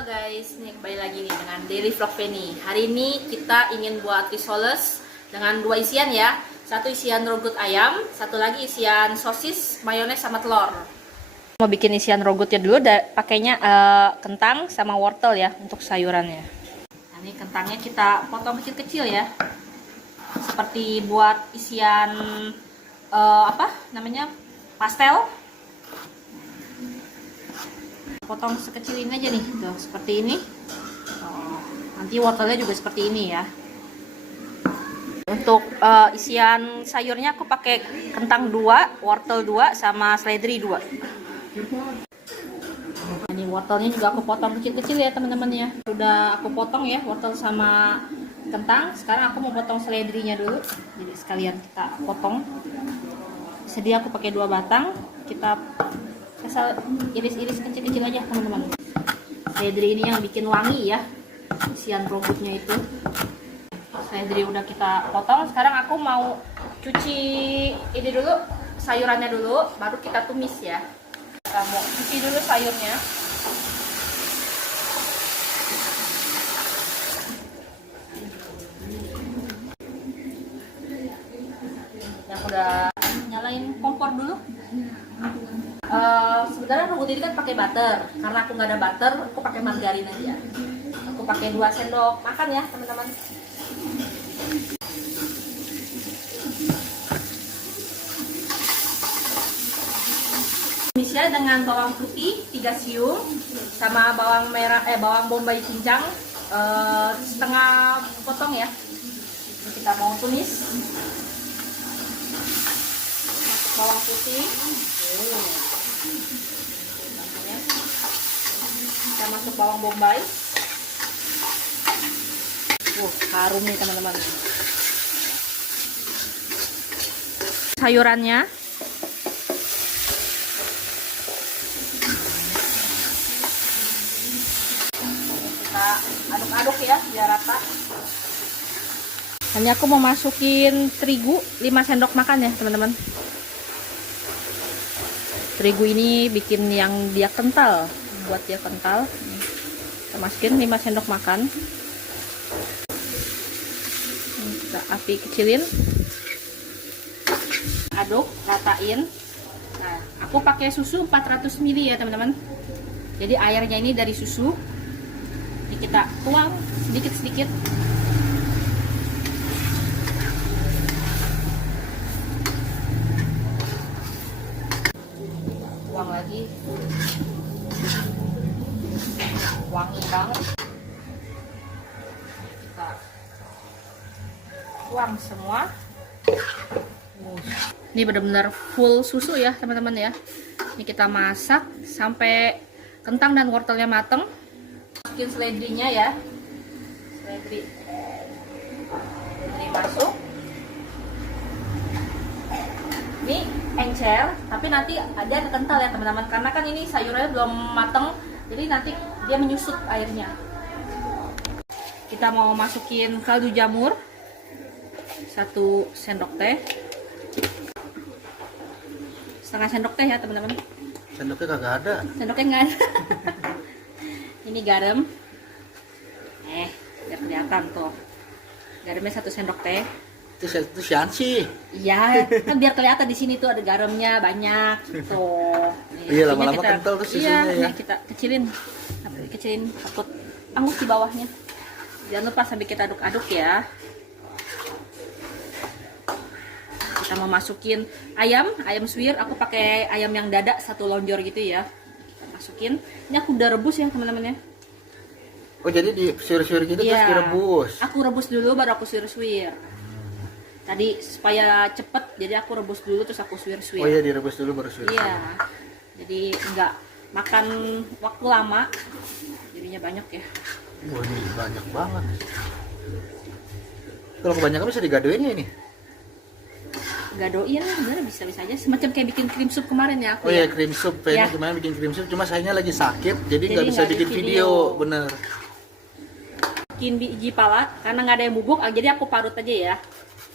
Halo guys, ini kembali lagi nih dengan Daily Vlog Penny. Hari ini kita ingin buat risoles dengan dua isian ya. Satu isian rogut ayam, satu lagi isian sosis, mayones sama telur. Mau bikin isian rogutnya dulu, pakainya kentang sama wortel ya untuk sayurannya. Nah, ini kentangnya kita potong kecil-kecil ya. Seperti buat isian pastel. Potong sekecil ini aja nih, tuh seperti ini. Nanti wortelnya juga seperti ini ya. Untuk isian sayurnya aku pakai kentang 2, wortel 2, sama seledri 2. Ini wortelnya juga aku potong kecil-kecil ya teman-teman ya. Udah aku potong ya wortel sama kentang. Sekarang aku mau potong seledrinya dulu. Jadi sekalian kita potong. Sedia aku pakai 2 batang. Kita asal iris-iris kecil-kecil aja teman-teman. Seledri ini yang bikin wangi ya isian rogutnya itu. Seledri udah kita potong. Sekarang aku mau cuci ini dulu, sayurannya dulu, baru kita tumis ya. Kita mau cuci dulu sayurnya. Yang udah nyalain kompor dulu. Sebenarnya rogut ini kan pakai butter. Karena aku nggak ada butter, aku pakai margarin aja. Aku pakai 2 sendok makan ya teman-teman. Tumisnya dengan bawang putih 3 siung sama bawang merah bawang bombay cincang setengah potong ya. Ini kita mau tumis. Bawang putih. Kita masuk bawang bombay. Harum nih teman-teman. Sayurannya. Kita aduk-aduk ya biar rata. Hanya aku mau masukin terigu 5 sendok makan ya teman-teman. Terigu ini bikin yang dia kental, buat dia kental. Kita masukin 5 sendok makan. Kita api kecilin, aduk, ratain. Nah, aku pakai susu 400 ml ya teman-teman. Jadi airnya ini dari susu. Ini kita tuang sedikit-sedikit. Lagi wangi banget. Kita tuang semua. Ini benar-benar full susu ya teman-teman ya. Ini kita masak sampai kentang dan wortelnya mateng. Masukin seledrinya ya. Seledri ini masuk. Ini encer, tapi nanti dia ada kental ya teman-teman, karena kan ini sayurnya belum mateng, jadi nanti dia menyusut airnya. Kita mau masukin kaldu jamur 1 sendok teh, setengah sendok teh ya teman-teman. Sendoknya kagak ada. Sendoknya nggak ada. Ini garam, biar kelihatan tuh, garamnya 1 sendok teh. Itu Shansi. Iya, kan biar kelihatan di sini tuh ada garamnya banyak tuh. Iya, lama-lama kental tuh susunya ya. Iya, kita kecilin takut angus di bawahnya. Jangan lupa sampai kita aduk-aduk ya. Kita mau masukin ayam suwir. Aku pakai ayam yang dada 1 lonjor gitu ya. Kita masukin. Ini aku udah rebus ya teman-teman ya. Oh, jadi di suwir-suwir gitu Iya, terus direbus. aku rebus dulu baru aku suwir-suwir. Tadi supaya cepet, jadi aku rebus dulu terus aku suwir-suwir. Oh iya, direbus dulu baru suwir. Iya, jadi nggak makan waktu lama, jadinya banyak ya. Wah, ini banyak banget. Kalau kebanyakan bisa digadoin ya ini? Gadoin, bener bisa-bisa aja. Semacam kayak bikin cream soup kemarin ya aku. Oh iya, ya. cream soup. Ya. Ini gimana bikin cream soup? Cuma sayanya lagi sakit, jadi nggak bisa nggak bikin video. Bener. Bikin biji pala, karena nggak ada yang bubuk, jadi aku parut aja ya.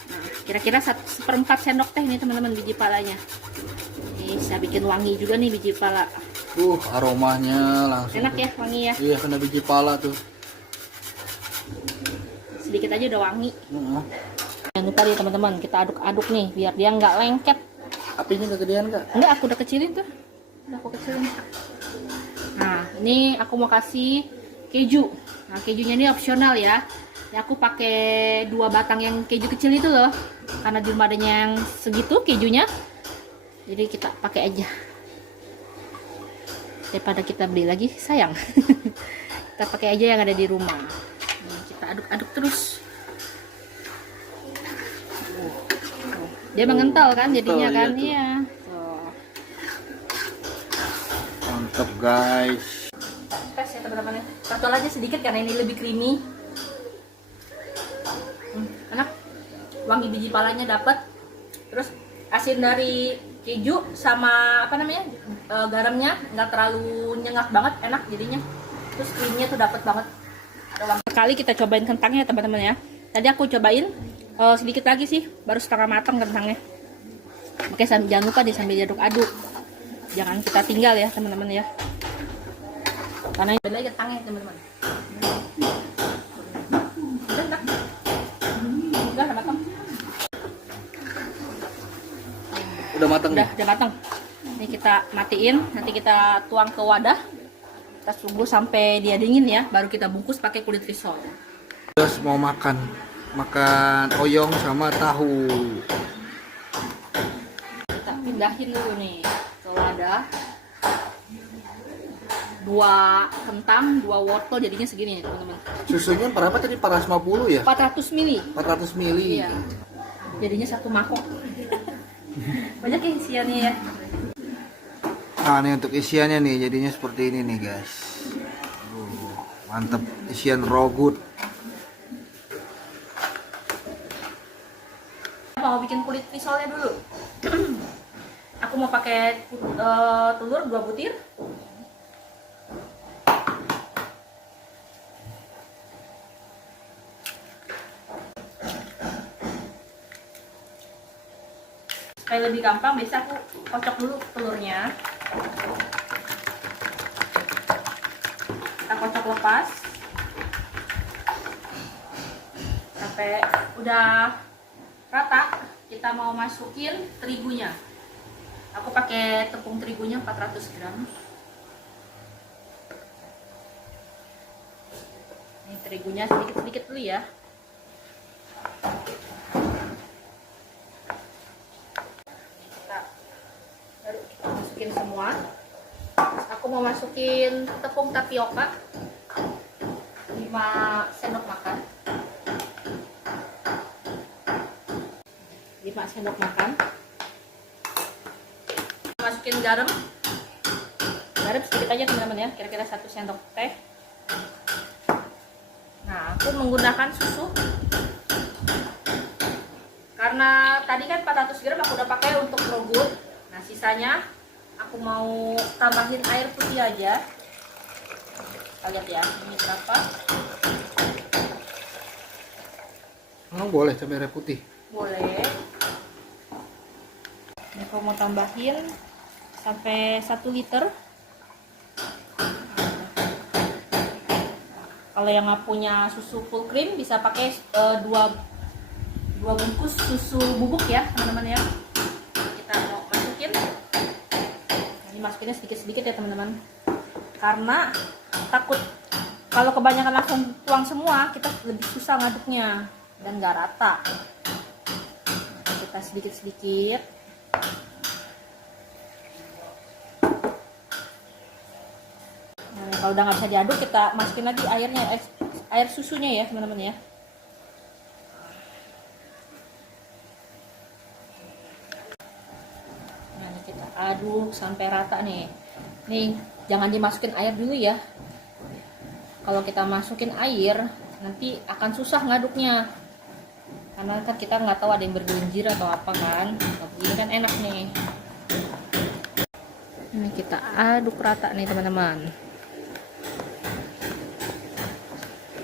Nah, kira-kira 1/4 sendok teh nih teman-teman biji palanya. Ini bisa bikin wangi juga nih biji pala. Aromanya langsung. Enak tuh. ya, wangi ya. Iya, kena biji pala tuh. Sedikit aja udah wangi. Heeh. Jangan lupa nih teman-teman, kita aduk-aduk nih biar dia nggak lengket. Apinya kegedean nggak? Enggak, aku udah kecilin tuh. Udah aku kecilin. Nah, ini aku mau kasih keju. Nah, kejunya ini opsional ya. Ya, aku pakai 2 batang yang keju kecil itu loh. Karena di rumah adanya yang segitu kejunya. Jadi kita pakai aja. Daripada kita beli lagi, sayang. Kita pakai aja yang ada di rumah. Nah, kita aduk-aduk terus. Dia mengental kan jadinya Mengental, kan? iya tuh. Iya. Tuh. Mantap guys. Tes ya teman-teman ya. Satu aja sedikit karena ini lebih creamy. Enak. Wangi biji palanya dapat. Terus asin dari keju sama apa namanya? Garamnya nggak terlalu nyengat banget, enak jadinya. Terus creamnya tuh dapat banget. Ada wangi. Sekali kita cobain kentangnya teman-teman ya. Tadi aku cobain sedikit lagi sih, baru setengah matang kentangnya. Oke, jangan lupa sambil diaduk-aduk. Jangan kita tinggal ya teman-teman ya. Karena ini beda lagi kentangnya teman-teman. Udah matang. Udah matang nih. Udah matang. Ini kita matiin, nanti kita tuang ke wadah. Kita tunggu sampai dia dingin ya, baru kita bungkus pakai kulit risol. Terus mau makan oyong sama tahu. Kita pindahin dulu nih ke wadah. 2 kentang, 2 wortel jadinya segini nih teman-teman. Susunya berapa tadi? 450 ya? 400 mili. 400 mili. Iya. Jadinya 1 mangkok. Banyak ya isiannya ya. Nah, ini untuk isiannya nih, jadinya seperti ini nih guys. Mantep, isian raw good. Mau bikin kulit risolnya dulu. Aku mau pakai telur 2 butir. Supaya lebih gampang, biasa aku kocok dulu telurnya. Kita kocok lepas sampai udah rata. Kita mau masukin terigunya. Aku pakai tepung terigunya 400 gram. Ini terigunya sedikit-sedikit dulu ya. Baru kita masukin semua. Terus aku mau masukin tepung tapioka 5 sendok makan. 5 sendok makan. Masukin garam sedikit aja teman-teman ya, kira-kira 1 sendok teh. Nah, aku menggunakan susu karena tadi kan 400 gram aku udah pakai untuk yogurt. Nah, sisanya aku mau tambahin air putih aja. Kita lihat ya, ini berapa. Boleh cabai rawit putih. Boleh. Ini aku mau tambahin sampai 1 liter. Kalau yang nggak punya susu full cream bisa pakai 2 bungkus susu bubuk ya teman-teman ya. Kita mau masukin. Ini masukinnya sedikit-sedikit ya teman-teman. Karena takut kalau kebanyakan langsung tuang semua kita lebih susah ngaduknya dan nggak rata. Kita sedikit-sedikit. Nah, kalau udah nggak bisa diaduk kita masukin lagi air susunya ya teman-teman ya. Nah, ini kita aduk sampai rata nih. Nih jangan dimasukin air dulu ya. Kalau kita masukin air nanti akan susah ngaduknya. Karena kan kita nggak tahu ada yang bergelinjir atau apa kan. Ini kan enak nih. Ini kita aduk rata nih teman-teman.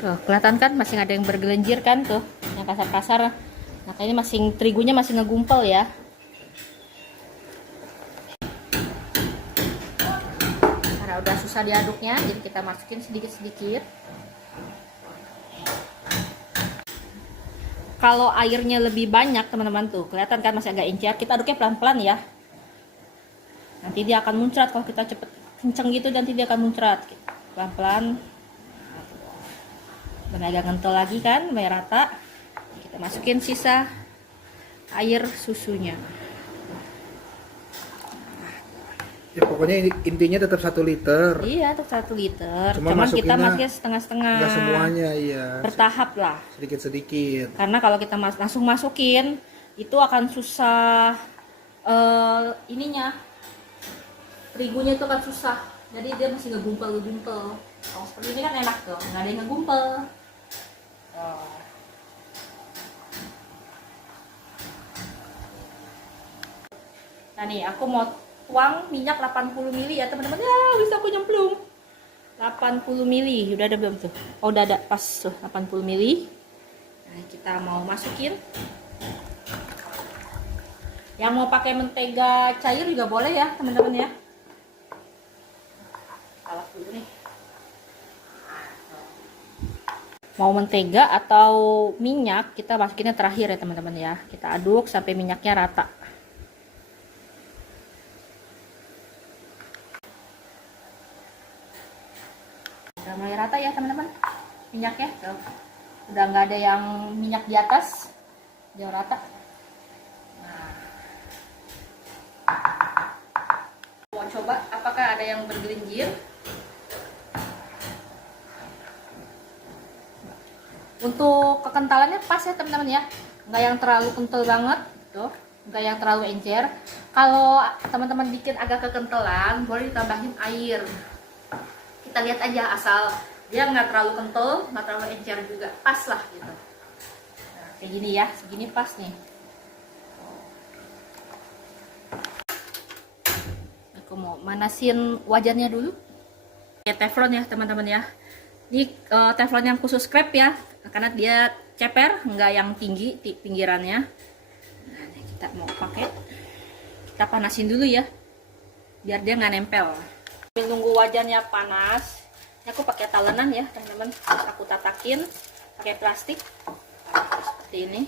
Tuh, kelihatan kan masih ada yang bergelinjir kan tuh, yang kasar-kasar. Nah, ini terigunya masih ngegumpal ya. susah diaduknya, jadi kita masukin sedikit-sedikit. Kalau airnya lebih banyak teman-teman tuh, kelihatan kan masih agak encer, kita aduknya pelan-pelan ya. Nanti dia akan muncrat kalau kita cepet kenceng gitu, nanti dia akan muncrat. Pelan-pelan. Dan agak ngentel lagi kan, biar rata. Kita masukin sisa air susunya. Ya pokoknya intinya tetap 1 liter. Iya, tetap 1 liter. Cuma Cuman kita masukinnya masuknya setengah-setengah. Enggak semuanya, iya. Bertahap lah. Sedikit-sedikit. Karena kalau kita langsung masukin, itu akan susah ininya. Terigunya itu akan susah. Jadi dia masih ngegumpel-gumpel. Kalau seperti ini kan enak tuh, nggak ada yang ngegumpel. Nah nih, aku mau tuang minyak 80 ml ya teman-teman. Ya, bisa aku nyemplung. 80 ml, udah ada belum tuh? Oh, udah ada, pas tuh 80 ml. Nah, kita mau masukin. Yang mau pakai mentega cair juga boleh ya teman-teman ya. Kalau dulu nih. Mau mentega atau minyak, kita masukinnya terakhir ya teman-teman ya. Kita aduk sampai minyaknya rata. Udah mulai rata ya teman-teman minyaknya. Tuh. Udah nggak ada yang minyak di atas, udah rata. Nah, mau coba apakah ada yang bergelinjir. Untuk kekentalannya pas ya teman-teman ya, nggak yang terlalu kental banget tuh, nggak yang terlalu encer. Kalau teman-teman bikin agak kekentalan, boleh ditambahin air. Kita lihat aja, asal dia nggak terlalu kental, nggak terlalu encer juga, pas lah gitu. Nah, kayak gini ya, segini pas nih. Aku mau manasin wajannya dulu. Kayak teflon ya teman-teman ya. Ini teflon yang khusus krep ya, karena dia ceper, nggak yang tinggi pinggirannya. Nah, ini kita mau pakai, kita panasin dulu ya, biar dia nggak nempel. Sambil nunggu wajannya panas, ini aku pakai talenan ya teman-teman. Aku tatakin pakai plastik seperti ini.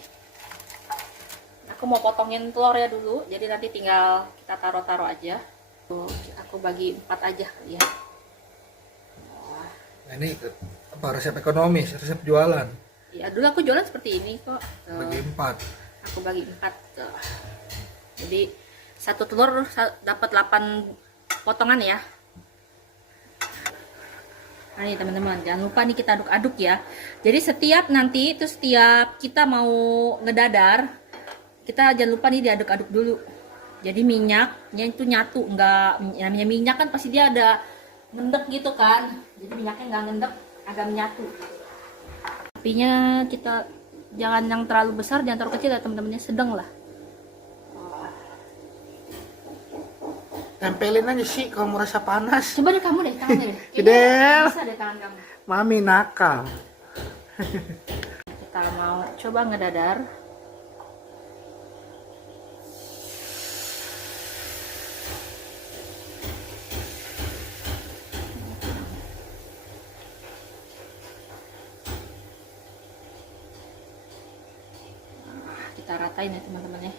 Aku mau potongin telur ya dulu, jadi nanti tinggal kita taruh-taruh aja. Tuh, aku bagi 4 aja ya. Nah, ini apa resep ekonomis, resep jualan? Ya dulu aku jualan seperti ini kok. Tuh. Bagi 4. Aku bagi 4 tuh. Jadi satu telur dapat 8 potongan ya. Nah ini teman-teman, jangan lupa nih kita aduk-aduk ya. Jadi setiap kita mau ngedadar, kita jangan lupa nih diaduk-aduk dulu. Jadi minyaknya itu nyatu, enggak, namanya minyak kan pasti dia ada ngendek gitu kan. Jadi minyaknya nggak ngendek, agak menyatu. Apinya kita jangan yang terlalu besar, jangan terlalu kecil ya teman-temannya, sedang lah. Tempelin aja sih kalau merasa panas. Coba deh kamu deh, tangannya deh. Fidel. Bisa deh tangan kamu. Mami nakal. Kita mau coba ngedadar. Kita ratain ya teman-teman ya.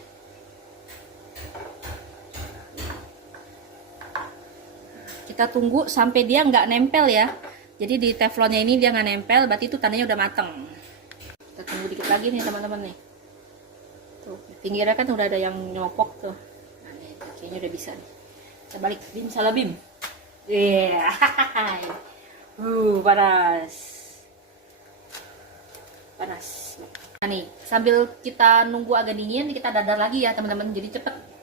Kita tunggu sampai dia nggak nempel ya. Jadi di teflonnya ini dia nggak nempel, berarti itu tandanya udah mateng. Kita tunggu dikit lagi nih teman-teman nih. Tuh, pinggirnya kan udah ada yang nyopok tuh. Nah, nih, kayaknya udah bisa nih. Kita balik, Bim, salah Bim. Iya. Panas. Panas. Nah nih, sambil kita nunggu agak dingin, kita dadar lagi ya teman-teman. Jadi cepet.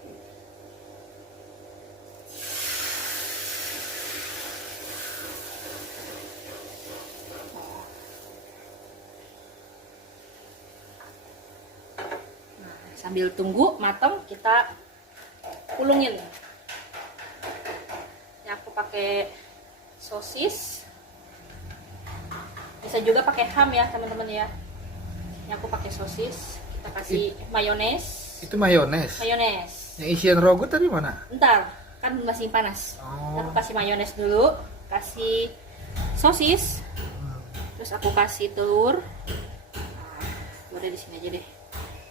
Sambil tunggu matang, kita pulungin. Ini aku pakai sosis. Bisa juga pakai ham ya teman-teman ya. Ini aku pakai sosis. Kita kasih mayones. Itu mayones. Mayones. Yang isian rogo tadi mana? Ntar, kan masih panas. Oh. Aku kasih mayones dulu. kasih sosis, terus aku kasih telur. Telurnya di sini aja deh.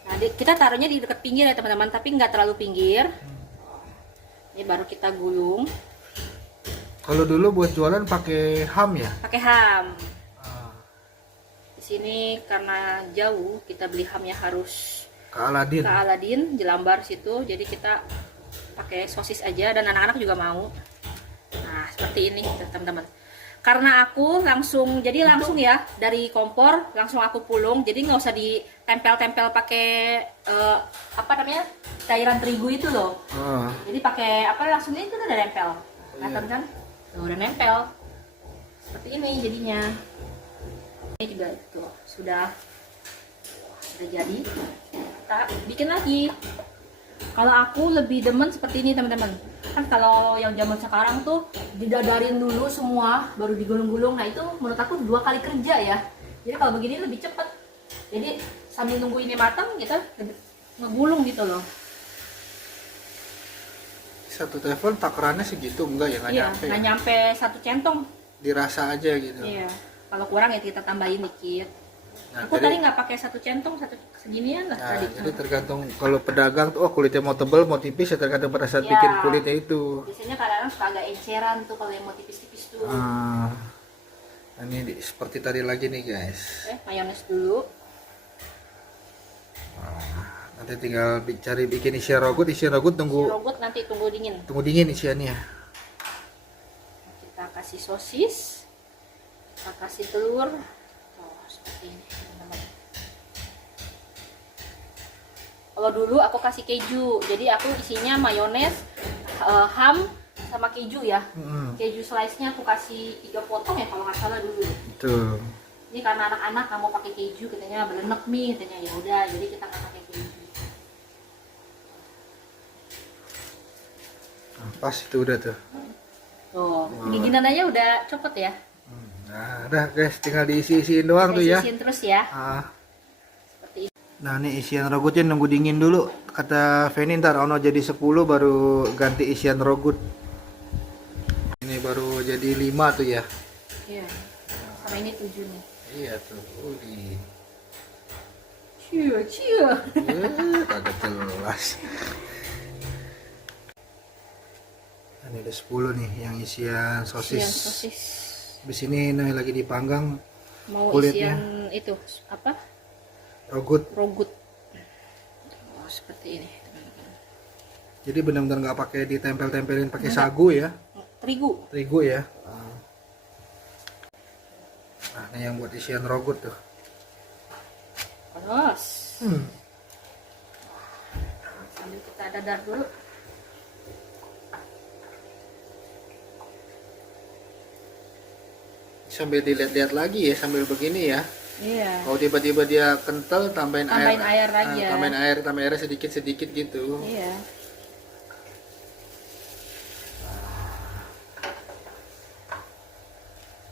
Nah, kita taruhnya di dekat pinggir ya teman-teman, tapi nggak terlalu pinggir. Ini baru kita gulung. Kalau dulu buat jualan pakai ham ya? Pakai ham. Ah, Di sini karena jauh, kita beli hamnya harus ke Aladin. ke Aladin, Jelambar situ. Jadi kita pakai sosis aja dan anak-anak juga mau. Nah, seperti ini teman-teman. Karena aku langsung ya dari kompor langsung aku pulung, jadi nggak usah ditempel-tempel pakai apa namanya, cairan terigu itu loh. Ah, Jadi pakai apa, langsung itu udah nempel, kelihatan kan? Tuh, udah nempel. Seperti ini jadinya. Ini juga tuh sudah jadi. Kita bikin lagi. Kalau aku lebih demen seperti ini teman-teman. Kan kalau yang zaman sekarang tuh didadarin dulu semua baru digulung-gulung. Nah itu menurut aku 2 kali kerja ya. Jadi kalau begini lebih cepat. Jadi sambil nunggu ini matang kita ngegulung gitu loh. satu telepon takarannya segitu enggak ya? Nggak Iya, nyampe. nggak Ya? nyampe 1 centong. Dirasa aja gitu. Iya. Kalau kurang ya kita tambahin dikit. Nah, Aku jadi- tadi nggak pakai 1 centong, 1 seginian lah Nah, tadi. jadi tergantung kalau pedagang tuh, oh kulitnya mau tebel mau tipis ya tergantung pada saat Ya. bikin kulitnya itu. Biasanya kadang-kadang suka agak enceran tuh kalau yang mau tipis-tipis tuh. Ah, ini seperti tadi lagi nih guys. Mayones dulu. Nanti tinggal cari bikin isian rogut. Isian rogut Si tunggu robot nanti tunggu dingin. dingin isiannya. Kita kasih sosis, kita kasih telur. Oh, seperti ini teman-teman. Kalau dulu aku kasih keju, jadi aku isinya mayones, ham sama keju ya. Keju slice-nya aku kasih 3 potong ya kalau nggak salah dulu. Tuh. Ini karena anak-anak nggak mau pakai keju, katanya belenek nih, katanya ya udah, jadi kita nggak pakai keju. Nah, pas itu udah tuh. Tuh, giginan aja udah copot ya. Nah, udah guys, tinggal diisi-isiin doang tuh ya. Isiin terus ya. Ah. Seperti ini. Nah, ini isian rogutnya nunggu dingin dulu. Kata Feni ntar ono jadi 10 baru ganti isian rogut. Ini baru jadi 5 tuh ya. Iya. Sama ini 7 nih. Iya tuh. Udi. Cia. Kagak jelas. Nah, ini ada 10 nih yang isian sosis. Isian sosis. Di sini nih lagi dipanggang Mau kulitnya. isian itu apa? Rogut. Rogut. Oh, seperti ini teman-teman. Jadi benar-benar nggak pakai ditempel-tempelin pakai sagu ya. Terigu. Terigu ya. Nah, ini yang buat isian rogut tuh. Panas. Sambil kita dadar dulu. Sambil dilihat-lihat lagi ya sambil begini ya. Iya. Kalau tiba-tiba dia kental tambahin Air lagi ya. tambahin airnya sedikit-sedikit gitu. Iya.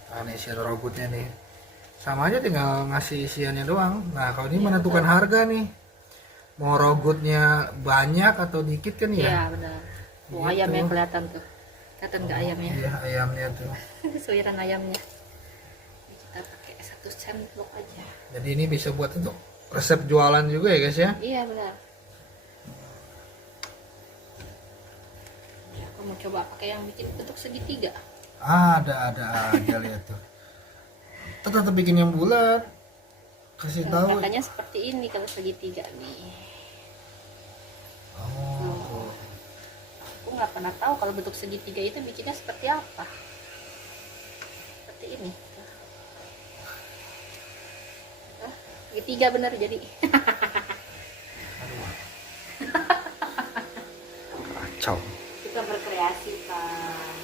Nah, ini isian robotnya nih. Sama aja tinggal ngasih isiannya doang. Nah, kalau ini menentukan harga nih. Mau robotnya banyak atau dikit kan ya? Iya, benar. Oh, Gitu. ayamnya kelihatan tuh. Kelihatan nggak ayamnya? Iya, ayamnya tuh. Suiran ayamnya. Ini kita pakai 1 sendok aja. Jadi ini bisa buat untuk resep jualan juga ya guys ya? Iya, benar. Ya, aku mau coba pakai yang bikin bentuk segitiga. Ada aja lihat tuh. Tetap bikin yang bulat. Kasih Nah, tahu. makanya seperti ini kalau segitiga nih. Oh. Aku nggak pernah tahu kalau bentuk segitiga itu bikinnya seperti apa. Seperti ini. Nah, segitiga bener jadi. Kacau. Kita berkreasi kan.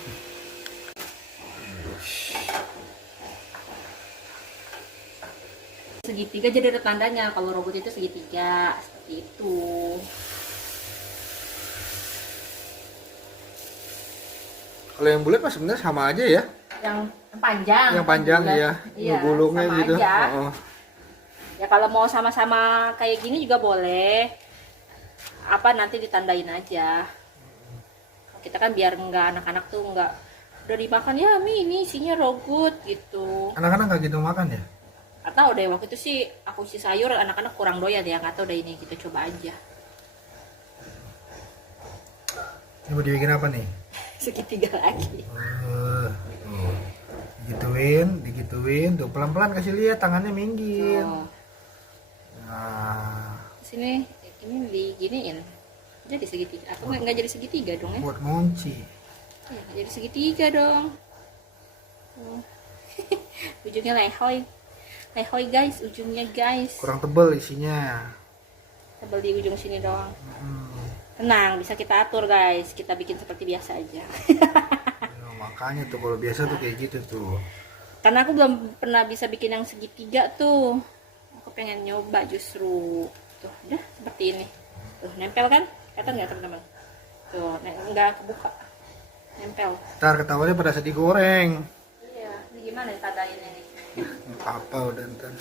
Segitiga jadi ada tandanya kalau robot itu segitiga seperti itu. Kalau yang bulat mas sebenarnya sama aja ya. Yang panjang. Yang panjang bulat. ya. Iya, Gulungnya sama gitu. aja. Oh. Ya kalau mau sama-sama kayak gini juga boleh. Apa nanti ditandain aja. Kita kan biar nggak anak-anak tuh nggak udah dimakan ya mie ini isinya raw good gitu. Anak-anak nggak gitu makan ya? Atau deh waktu itu sih aku isi sayur, anak-anak kurang doyan ya, nggak tahu deh, ini kita coba aja. Ini mau dibikin apa nih? Segitiga lagi. Tuh. Digituin, tuh pelan-pelan kasih lihat tangannya minggir. Oh, Nah, sini ini diginiin. Jadi segitiga. Aku nggak jadi segitiga dong ya? buat ngunci. Ya, nggak jadi segitiga dong. Oh. Ujungnya lehoy. Lehoy guys, ujungnya guys. Kurang tebel isinya. Tebel di ujung sini doang. Hmm. Tenang, bisa kita atur guys. Kita bikin seperti biasa aja. Nah, makanya tuh kalau biasa tuh kayak gitu tuh. Karena aku belum pernah bisa bikin yang segitiga tuh. Aku pengen nyoba justru. Tuh, udah seperti ini. Tuh, nempel kan? Kelihatan nggak teman-teman? Tuh, nggak kebuka. Nempel. Ntar ketawanya pada saat digoreng. Iya, ini gimana ya tadainnya nih? Apa udah ntar.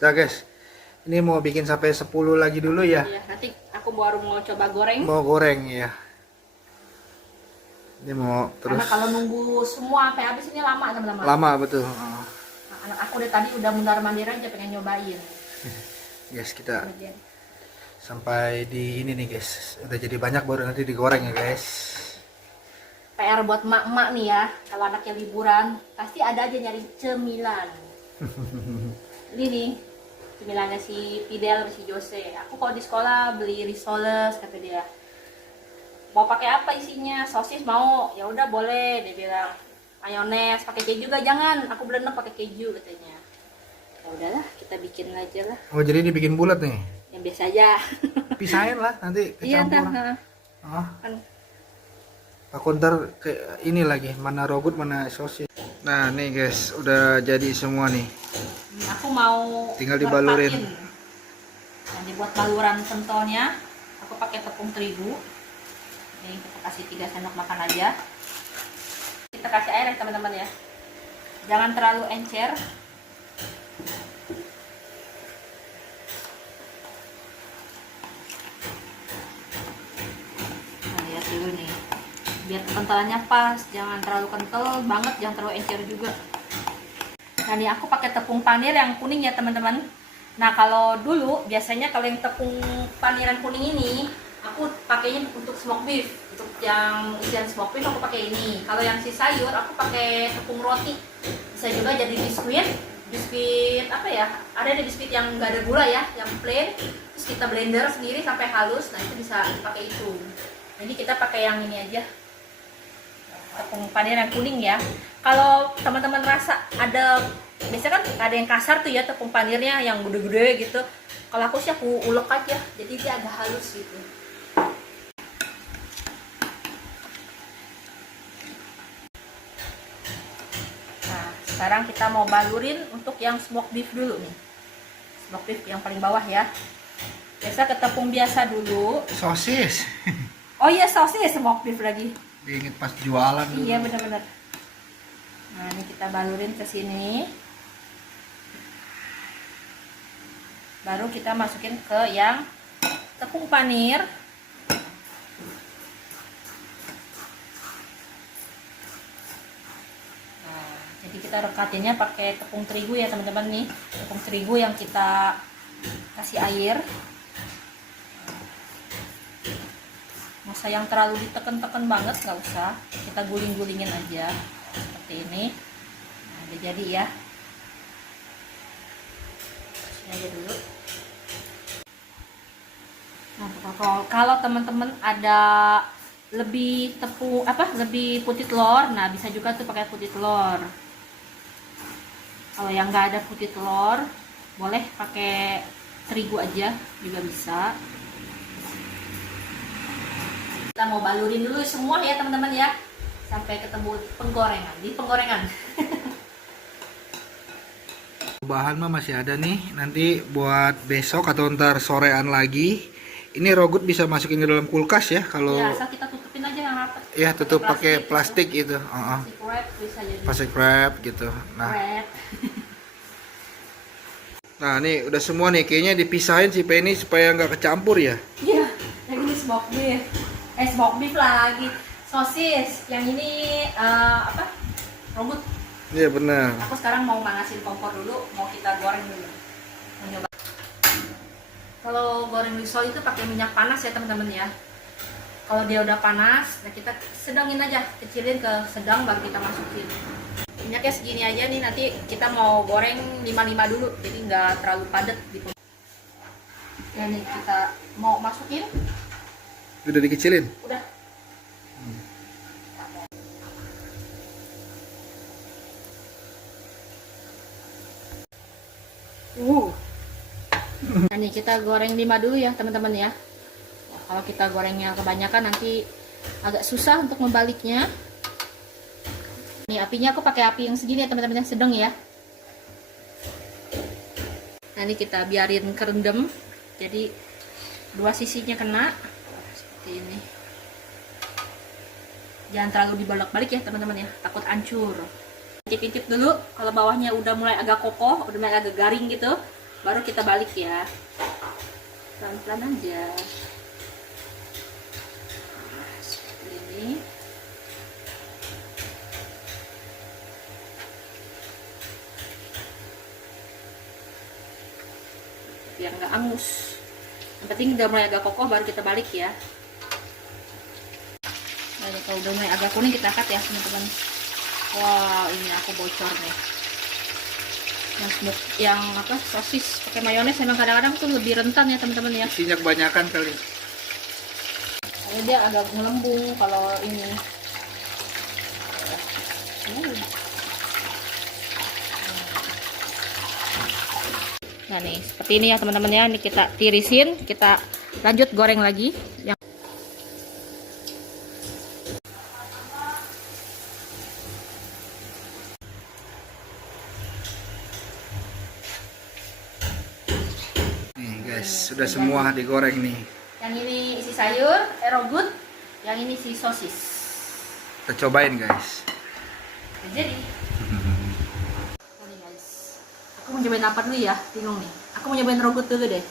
Nah guys, ini mau bikin sampai 10 lagi dulu ya. Iya, nanti aku baru mau coba goreng. Mau goreng ya. Ini mau terus. Karena kalau nunggu semua sampai habis ini lama teman-teman. Lama betul. Nah, anak aku udah tadi udah mundar-mandir aja pengen nyobain. Guys, kita Kemudian, sampai di ini nih guys. Udah jadi banyak baru nanti digoreng ya guys. PR buat emak-emak nih ya, kalau anaknya liburan pasti ada aja nyari cemilan. Ini nih cemilannya si Fidel, si Jose. Aku kalau di sekolah beli risoles kata dia. Mau pakai apa isinya? Sosis mau? Ya udah boleh, dia bilang. Mayones, pakai keju juga jangan. Aku belum pakai keju katanya. Ya udahlah, kita bikin aja lah. Oh jadi dibikin bulat nih. Yang biasa aja. Pisahin lah nanti Iya, kecampur. ntar. Oh, Kan. aku ntar ke ini lagi mana rogut mana sosis. Nah nih guys udah jadi semua nih. Aku mau Tinggal dibalurin. merpatin. Nah, dibuat baluran pentolnya, aku pakai tepung terigu. Ini kita kasih 3 sendok makan aja. Kita kasih air ya teman-teman ya. Jangan terlalu encer. Nah, lihat dulu nih. Biar kentalnya pas, jangan terlalu kental banget, jangan terlalu encer juga. Nah, ini aku pakai tepung panir yang kuning ya teman-teman. Nah, kalau dulu biasanya kalau yang tepung paniran kuning ini aku pakainya untuk smoke beef. Untuk yang isian smoke beef aku pakai ini. Kalau yang si sayur aku pakai tepung roti. Bisa juga jadi biskuit. Biskuit apa ya? Ada biskuit yang nggak ada gula ya, yang plain. Terus kita blender sendiri sampai halus. Nah, itu bisa dipakai itu. Jadi kita pakai yang ini aja. Tepung panir yang kuning ya. Kalau teman-teman rasa ada, biasanya kan ada yang kasar tuh ya tepung panirnya yang gede-gede gitu. Kalau aku sih aku ulek aja, jadi dia agak halus gitu. Nah, sekarang kita mau balurin untuk yang smoke beef dulu nih. Smoke beef yang paling bawah ya. Biasa ke tepung biasa dulu. Sosis. Oh iya, sosis smoke beef lagi. Diinget pas jualan dulu. Iya benar-benar. Nah ini kita balurin ke sini. Baru kita masukin ke yang tepung panir. Nah, jadi kita rekatinnya pakai tepung terigu ya teman-teman nih. Tepung terigu yang kita kasih air. Nggak usah yang terlalu ditekan-tekan banget, nggak usah. Kita guling-gulingin aja seperti ini. Nah, udah jadi ya. Kasih aja dulu. Nah, kalau teman-teman ada lebih tepung lebih putih telur, nah bisa juga tuh pakai putih telur. Kalau yang nggak ada putih telur, boleh pakai terigu aja juga bisa. Kita mau balurin dulu semua ya teman-teman ya, sampai ketemu penggorengan. Bahan mah masih ada nih, nanti buat besok atau ntar sorean lagi. Ini rogut bisa masukin ke dalam kulkas ya kalau. Ya, asal kita tutupin aja yang rapat. Ya tutup pakai plastik gitu. Plastik wrap bisa jadi. Plastik wrap gitu. Nah, Wrap. nah nih udah semua nih, kayaknya dipisahin si Penny supaya nggak kecampur ya. Iya, yang ini smoke beef. Smoke beef lagi. sosis, yang ini apa? Robot. Iya benar. Aku sekarang mau manasin kompor dulu, mau kita goreng dulu. Mau nyoba. Kalau goreng risol itu pakai minyak panas ya teman-teman ya. Kalau dia udah panas, nah kita sedangin aja, kecilin ke sedang baru kita masukin. Minyaknya segini aja nih, nanti kita mau goreng 5-5 dulu, jadi nggak terlalu padat di kompor. Ya nih kita mau masukin. Udah dikecilin? Udah. Nah nih kita goreng 5 dulu ya teman-teman ya. Nah, kalau kita gorengnya kebanyakan nanti agak susah untuk membaliknya. Nih apinya aku pakai api yang segini ya teman-teman, yang sedang ya. Nah ini kita biarin kerendam, jadi dua sisinya kena seperti ini. Jangan terlalu dibolak-balik ya teman-teman ya, takut hancur. Intip-intip dulu, kalau bawahnya udah mulai agak kokoh, udah mulai agak garing gitu, baru kita balik ya. Pelan-pelan aja. Nah, seperti ini. Biar nggak angus. Yang penting udah mulai agak kokoh baru kita balik ya. Nah, kalau udah mulai agak kuning kita angkat ya teman-teman. Wah, ini aku bocor nih. Yang apa, sosis pakai mayones emang kadang-kadang tuh lebih rentan ya teman-teman ya. Isinya kebanyakan kali. Kalau dia agak melembung kalau ini. Nah nih seperti ini ya teman-teman ya. Ini kita tirisin, kita lanjut goreng lagi. Sudah semua digoreng nih. Yang ini isi sayur, erogut. Yang ini isi sosis. Kita cobain guys. Jadi. Nih guys. Aku mau cobain apa dulu ya? Bingung nih. Aku mau nyobain erogut dulu deh.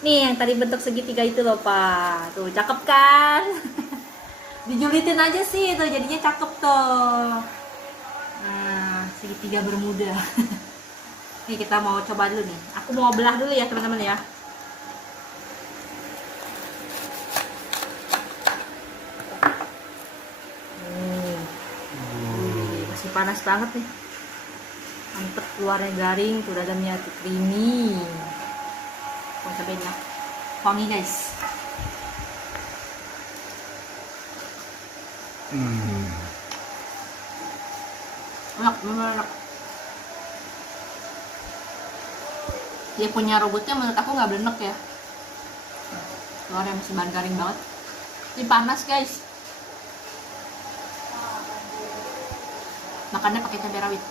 Nih yang tadi bentuk segitiga itu loh Pak. Tuh cakep kan? Dijulitin aja sih tuh jadinya cakep tuh. Nah segitiga bermuda. Nih kita mau coba dulu nih. Aku mau belah dulu ya teman-teman ya. Masih panas banget nih. Mantep, luarnya garing, tuh dalamnya tuh creamy. Mau cobain ya. Wangi guys. Enak, bener enak. Dia punya robotnya menurut aku nggak blenek ya. Luarnya masih bahan garing banget. Ini panas guys. Makannya pakai cabai rawit.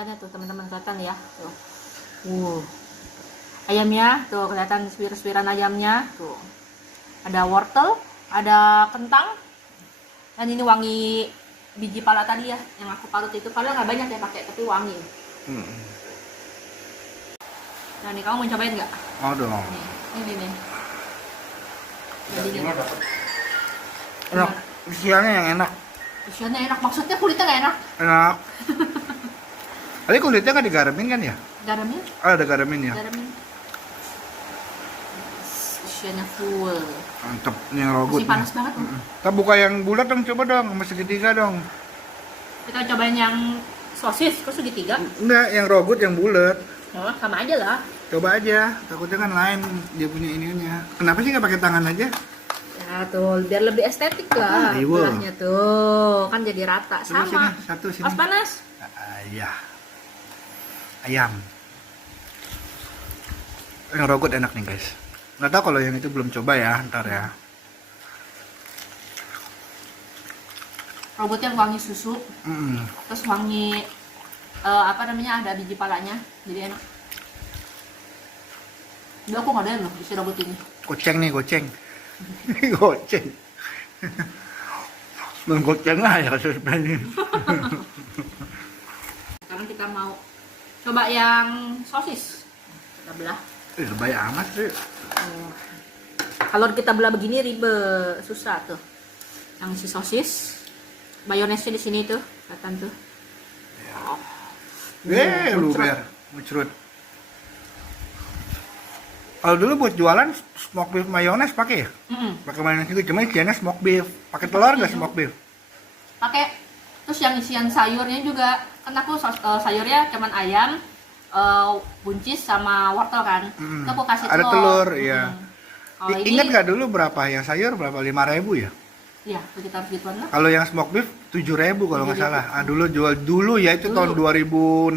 Ada tuh teman-teman kelihatan ya. Tuh. Ayamnya tuh kelihatan suwir-suwiran ayamnya tuh. Ada wortel, ada kentang. Dan ini wangi biji pala tadi ya, yang aku parut itu. Padahal nggak banyak ya pakai, tapi wangi. Nah nih kamu mau cobain nggak? Mau dong. Ini nih. Enak. Isiannya yang enak. Isiannya enak, maksudnya kulitnya nggak enak? Enak. Tadi kulitnya nggak digaramin kan ya? Garamnya? Ada garamin ya. Garamin. Isiannya full. Mantep, ini yang rogut. Masih panas banget tuh. Kita buka yang bulat dong, coba dong, sama segitiga dong. Kita cobain yang sosis, kok segitiga? Enggak, yang rogut yang bulat. Oh, sama aja lah. Coba aja, takutnya kan lain dia punya ininya. Kenapa sih nggak pakai tangan aja? Ya tuh, biar lebih estetik lah. Belahnya tuh, kan jadi rata. Coba Sama. sini, satu sini. Pas panas. Iya. Ayam. Yang rogut enak nih guys. Nggak tahu kalau yang itu belum coba ya, ntar ya. Robotnya wangi susu, terus wangi apa namanya, ada biji palanya, jadi enak. Udah aku nggak ada loh isi robot ini. Goceng nih, goceng. Goceng. Menggoceng aja kasus ini. Sekarang kita mau Coba yang sosis. Kita belah. Lebay amat sih. Oh. Kalau kita belah begini ribet, susah tuh. Yang si sosis, mayonesnya di sini tuh, kelihatan tuh. Luber, muncrut. Kalau dulu buat jualan smoke beef mayones pakai ya? Pakai mayones juga, cuma isiannya smoke beef. Pakai telur nggak smoke beef? Pakai. Terus yang isian sayurnya juga, kan aku sayurnya cuman ayam, buncis sama wortel kan. Itu aku kasih telur. Ada telur, iya. Kalau Ingat ini, nggak dulu berapa yang sayur berapa? 5.000 ya? iya, sekitar segituan lah. Kalau yang smoke beef 7.000 kalau nggak 7.000. salah. Dulu jual dulu ya itu Dulu. tahun 2016.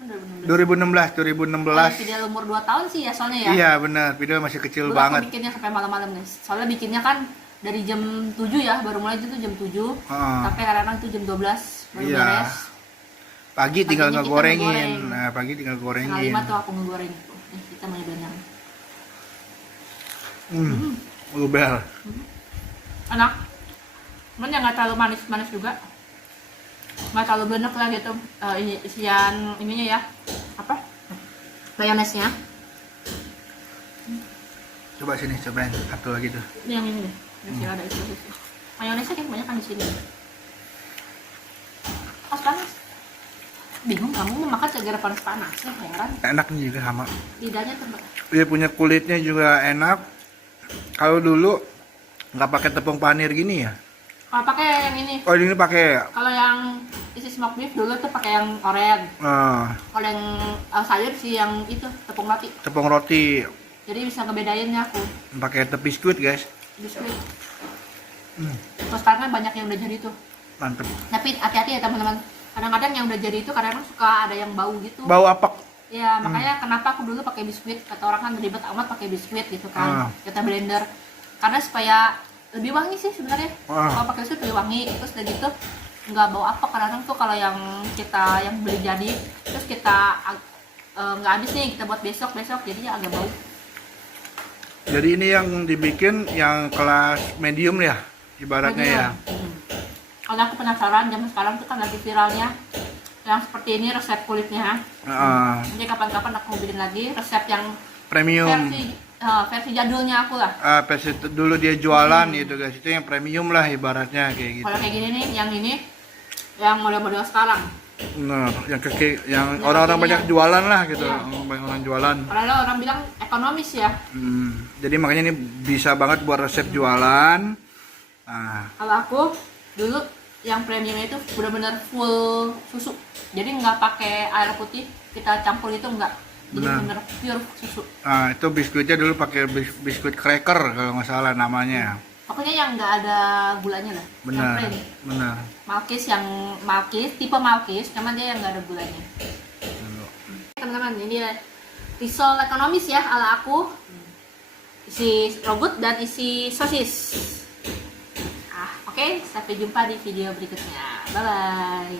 Bener. 2016. Video umur 2 tahun sih ya soalnya ya. Iya benar, video masih kecil Dulu banget. aku bikinnya sampai malam-malam guys. Soalnya bikinnya kan dari jam 7 ya, baru mulai itu jam 7. Sampai kadang-kadang itu jam 12 baru Iya. beres. Pagi tinggal Paginya kita ngegorengin. ngegoreng. Nah, pagi tinggal Setengah gorengin. 5 tuh aku ngegoreng. Kita mau berenang. Luber. Enak. Cuman yang nggak terlalu manis-manis juga. Nggak terlalu benek lah gitu. Ini isian ininya ya. Apa? Mayonesnya. Coba sini, cobain satu lagi tuh. Ini yang ini deh. Masih ada itu. Mayonesnya kayak banyak kan di sini. Panas. Bingung kamu mau makan segera panas-panas ya, heran. Enaknya juga sama. Lidahnya tebal. Dia punya kulitnya juga enak. Kalau dulu nggak pakai tepung panir gini ya? Kalau pakai yang ini. Oh ini pakai. Kalau yang isi smoke beef dulu tuh pakai yang oren. Kalau yang sayur sih yang itu tepung roti. Tepung roti. Jadi bisa ngebedainnya aku. Pakai biskuit guys. Biskuit. Terus sekarang kan banyak yang udah jadi tuh. Mantep. Tapi hati-hati ya teman-teman. Kadang-kadang yang udah jadi itu kadang-kadang suka ada yang bau gitu. Bau apek. Ya makanya kenapa aku dulu pakai biskuit. Kata orang kan ribet amat pakai biskuit gitu kan. Kita blender. Karena supaya lebih wangi sih sebenarnya. Kalau pakai biskuit lebih wangi. Terus udah gitu nggak bau apek. Kadang-kadang tuh kalau yang kita yang beli jadi terus kita nggak habis nih kita buat besok jadinya agak bau. Jadi ini yang dibikin yang kelas medium ya, ibaratnya ya. Kalau aku penasaran zaman sekarang tuh kan lagi viralnya yang seperti ini resep kulitnya. Jadi kapan-kapan aku mau bikin lagi resep yang Premium. versi jadulnya aku lah. Versi dulu dia jualan gitu guys, itu yang premium lah ibaratnya kayak gitu. Kalau kayak gini nih, yang model-model sekarang. Nah, yang orang-orang banyak jualan lah gitu, Iya. banyak orang jualan. Karena orang bilang ekonomis ya. Jadi makanya ini bisa banget buat resep jualan. Nah, Kalau aku dulu yang premiumnya itu benar-benar full susu. Jadi nggak pakai air putih, kita campur itu nggak. Jadi benar pure susu. nah itu biskuitnya dulu pakai biskuit cracker kalau nggak salah namanya. Pokoknya yang nggak ada gulanya lah. Benar, Yang plain. benar. Malkis, tipe Malkis, cuman dia yang nggak ada gulanya. Teman-teman, ini dia risol ekonomis ya ala aku. Isi robot dan isi sosis. Oke, sampai jumpa di video berikutnya. Bye bye.